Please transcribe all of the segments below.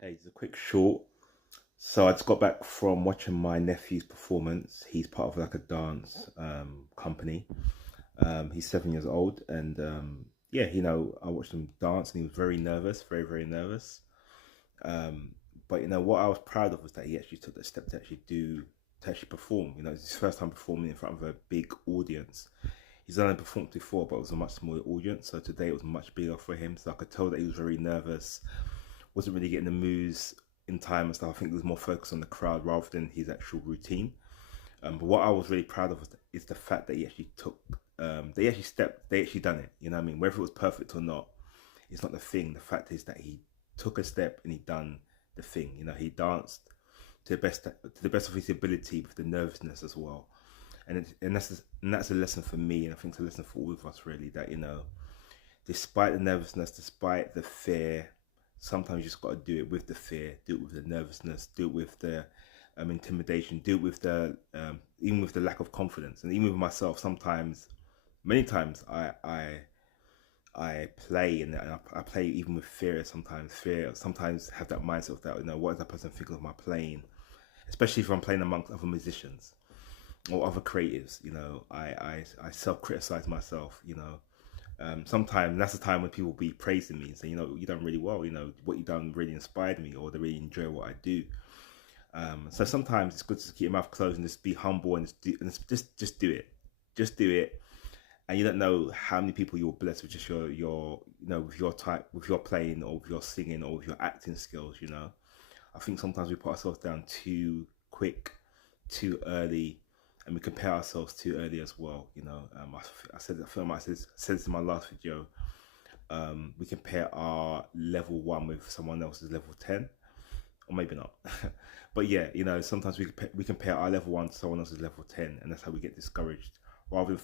Hey, it's a quick short. So I just got back from watching my nephew's performance. He's part of like a dance company. He's 7 years old, and yeah, I watched him dance, and he was very nervous, very very nervous. Um, but what I was proud of was that he actually took the step to actually perform. It's his first time performing in front of a big audience. He's only performed before, but it was a much smaller audience. So today it was much bigger for him. So I could tell that he was very nervous, wasn't really getting the moves in time and stuff. I think he was more focused on the crowd rather than his actual routine. But what I was really proud of is the fact that he actually they actually done it. You know what I mean? Whether it was perfect or not, it's not the thing. The fact is that he took a step and he done the thing. He danced to the best of his ability with the nervousness as well. And that's a lesson for me, and I think it's a lesson for all of us really. That despite the nervousness, despite the fear, sometimes you just got to do it with the fear, do it with the nervousness, do it with the intimidation, do it with the even with the lack of confidence, and even with myself. Sometimes, many times, I play and I play even with fear. Sometimes have that mindset of that. What is that person thinking of my playing? Especially if I'm playing amongst other musicians or other creatives. I self criticize myself. Sometimes that's the time when people be praising me and saying, you done really well. What you done really inspired me, or they really enjoy what I do. So sometimes it's good to keep your mouth closed and just be humble and just do it, just do it. And you don't know how many people you'll bless with just your with your type, with your playing, or with your singing, or with your acting skills. I think sometimes we put ourselves down too quick, too early, and we compare ourselves too early as well. I said that film. I said this in my last video. We compare our level one with someone else's level 10, or maybe not. But yeah, sometimes we compare our level one to someone else's level 10, and that's how we get discouraged. Rather than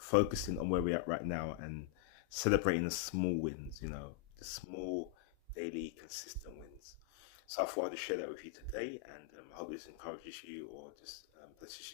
focusing on where we're at right now and celebrating the small wins. The small daily consistent wins. So I thought I'd share that with you today, and I hope this encourages you or just blesses